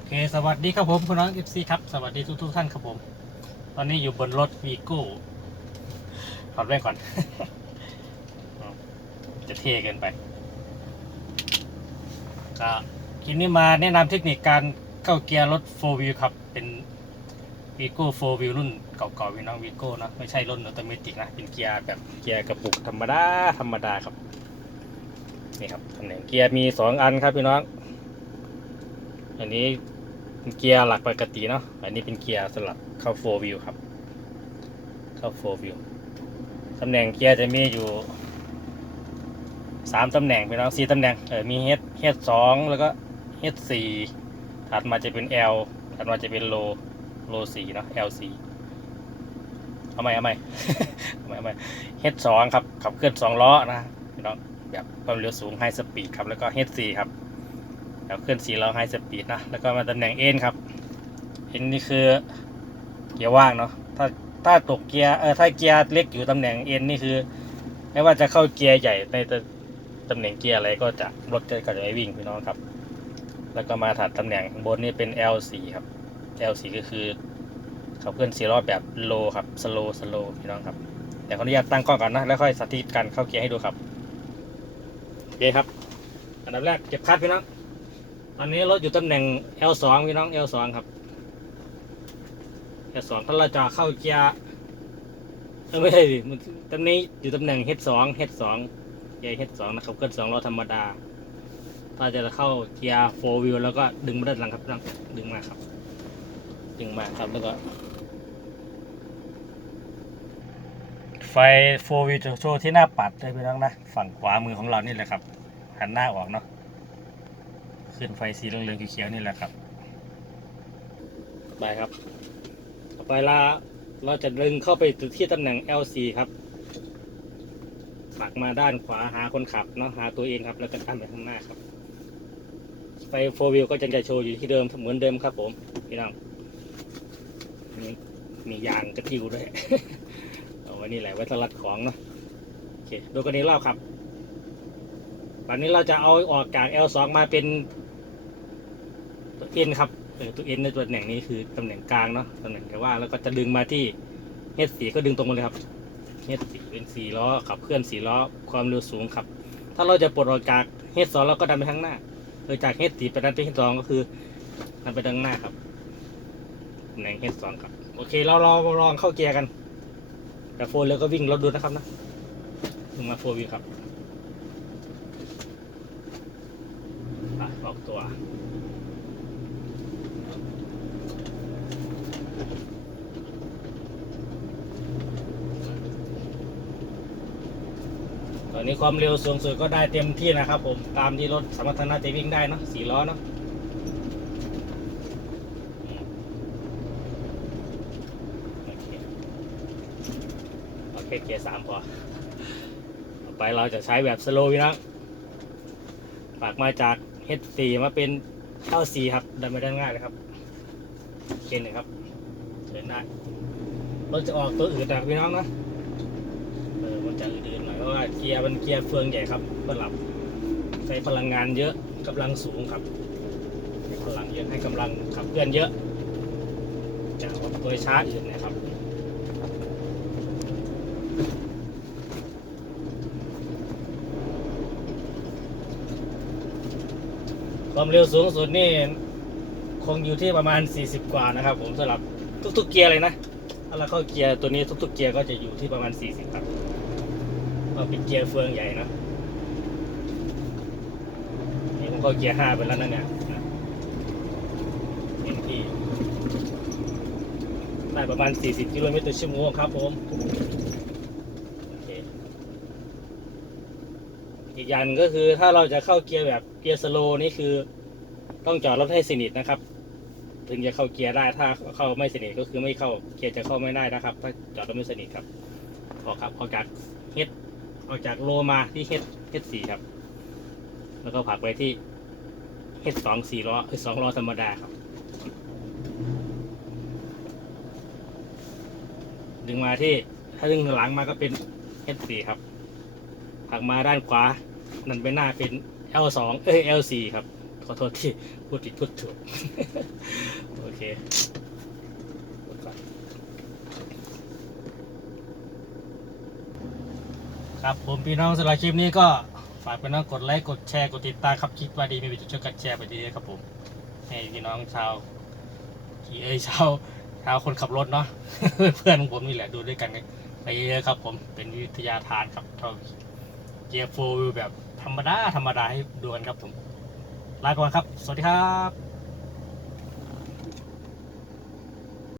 อเค สวัสดีครับผมคุณน้องเอฟซีครับ สวัสดีทุกทุกท่านครับผม ตอนนี้อยู่บนรถวีโก้ถอดแว่นก่อน จะเท่เกินไปก็คลิปนี้มาแนะนำเทคนิคการเข้าเกียร์รถ4 wheel ครับ เป็นวีโก้4 wheel รุ่นเก่าๆพี่น้องวีโก้นะไม่ใช่รุ่นออโตเมติกนะ เป็นเกียร์แบบเกียร์กระปุกธรรมดาธรรมดาครับ นี่ครับตำแหน่งเกียร์มีสองอันครับพี่น้อง อันนี้เป็นเกียร์หลักปกติเนาะ อันนี้เป็นเกียร์สลับเข้า4 wheel ครับ เข้า4 wheel ตำแหน่งเกียร์จะมีอยู่สามตำแหน่งพี่น้องสี่ตำแหน่ง เออ มี H H สองแล้วก็ H สี่ถัดมาจะเป็น L ถัดมาจะเป็น low low สี่เนาะ L สี่เอาใหม่เอาใหม่เอาใหม่เอาใหม่ H สองครับ ขับเคลื่อนสองล้อนะพี่น้องแบบความเร็วสูง high speed ครับ แล้วก็ H สี่ครับ แล้วเคลื่อนสี่ล้อไฮสปีดนะแล้วก็มาตำแหน่งเอ็นครับเอ็นนี่คือเกียร์ว่างเนาะถ้าถ้าตกเกียร์เออถ้าเกียร์เล็กอยู่ตำแหน่งเอ็นนี่คือ ไม่ว่าจะเข้าเกียร์ใหญ่ในตำแหน่งเกียร์อะไรก็จะรถก็จะไม่วิ่งพี่น้องครับ แล้วก็มาถัดตำแหน่งบนนี่เป็น L4 ครับ L4 ก็คือขับเคลื่อนสี่ล้อแบบโลครับสโลสโลพี่น้องครับเดี๋ยวขออนุญาตตั้งกล้องก่อนนะ แล้วค่อยสาธิตการเข้าเกียร์ให้ดูครับโอเคครับ อันดับแรกเก็บคัดพี่น้อง อนนี้รถอยู่ตำแหน่ง L2 พี่น้อง L2 ครับ L2 ถ้าเราจะเข้าเกียร์เอ้ยไม่ใช่ดิตอนนี้อยู่ตำแหน่ง H2 H2 เกียร์ H2 นะครับเคลื่อนสองล้อธรรมดา ถ้าจะเข้าเกียร์4 wheel แล้วก็ดึงมาด้านหลังครับพี่น้องดึงมาครับ ดึงมาครับแล้วก็ไฟ4 wheel จะโชว์ที่หน้าปัดเลยพี่น้องนะ ฝั่งขวามือของเรานี่แหละครับ หันหน้าออกเนาะ ขึ้นไฟสีเหลืองๆเขียวๆนี่แหละครับไปครับต่อไปเราเราจะดึงเข้าไปที่ตำแหน่ง L4 ครับปักมาด้านขวาหาคนขับเนาะหาตัวเองครับ แล้วก็ดันไปข้างหน้าครับ ไฟโฟวิวก็จะจะโชว์อยู่ที่เดิมเหมือนเดิมครับ ผมพี่น้องมีมียางกระทิวด้วยเอาไว้นี่แหละไว้สลัดของเนาะโอเคดูกันนี้รอบครับตอนนี้เราจะเอาออกจาก L2 มาเป็น ตัว N ครับเออตัว N ในตัวตำแหน่งนี้คือตำแหน่งกลางเนาะตำแหน่งแต่ว่าแล้วก็จะดึงมาที่ H4 ก็ดึงตรงมาเลยครับ H4 เป็นสี่ล้อขับเคลื่อนสี่ล้อความเร็วสูงครับ ถ้าเราจะปลดออกจาก H2 เราก็ดันไปข้างหน้าโดยจาก H4 ไปดันไป H2 ก็คือดันไปด้านหน้าครับตำแหน่ง H2 ครับโอเคเราลองลองเข้าเกียร์กัน แต่โฟนแล้วก็วิ่งรถดูนะครับนะลงมาโฟวิวครับอะออกตัว อนนี้ความเร็วสูงสุดก็ได้เต็มที่นะครับผมตามที่รถสมรรถนะจะวิ่งได้เนอะสี่ล้อเนอะโอเคเกียร์สามพอต่อไปเราจะใช้แบบสโลว์นะฝากมาจาก H4 มาเป็น L4 ครับดันไปด้านง่ายเลยครับเคนหนึ่งครับเดินได้รถจะออกตัวอื่นจากพี่น้องนะ ออมันจะอื่นๆหน่อยเพราะว่าเกียร์มันเกียร์เฟืองใหญ่ครับสำหรับใช้พลังงานเยอะกำลังสูงครับใช้พลังเยอะให้กำลังขับเคลื่อนเยอะจากตัวช้าอื่นนะครับความเร็วสูงสุดนี่คงอยู่ที่ประมาณ 40 กว่านะครับ ผมสำหรับทุกๆเกียร์เลยนะถ้าเราเข้าเกียร์ตัวนี้ทุกๆเกียร์ก็จะอยู่ที่ประมาณ 40ครับ ก็เป็นเกียร์เฟืองใหญ่นะนี่ผมเข้าเกียร์5ไปแล้วนะเนี่ยนะเต็มที่ได้ประมาณ 40กิโลเมตรต่อชั่วโมงครับผมอีกอย่างก็คือถ้าเราจะเข้าเกียร์แบบเกียร์สโลว์นี่คือ ต้องจอดรถให้สนิทนะครับ ถึงจะเข้าเกียร์ได้ถ้าเข้าไม่สนิทก็คือไม่เข้าเกียร์จะเข้าไม่ได้นะครับ ถ้าจอดรถไม่สนิทครับออครับออกจากเฮด ออกจากโลมาที่เฮดเฮดสี่ครับ แล้วก็ผักไปที่เฮดสองสี่ล้อคือสองล้อธรรมดาครับ ดึงมาที่ถ้าดึงหลังมาก็เป็นเฮดสี่ครับผักมาด้านขวานั่นไปหน้าเป็น L2 เอ้ย L4 ครับ ขอโทษที่พูดผิดพูดถูก โอเคกดก่อน ครับผมพี่น้องสำหรับคลิปนี้ก็ฝากพี่น้องกดไลค์กดแชร์กดติดตามครับคิดว่าดีไม่ผิดช่วยกันแชร์ไปดีครับผมให้พี่น้องชาวขี่เอ้ยชาวชาวคนขับรถเนาะเพื่อนของผมนี่แหละดูด้วยกันไปเยอะๆครับผมเป็นวิทยาทานครับเท่าเกียร์โฟวิวแบบธรรมดาธรรมดาให้ดูกันครับผมลาไปก่อนครับ สวัสดีครับ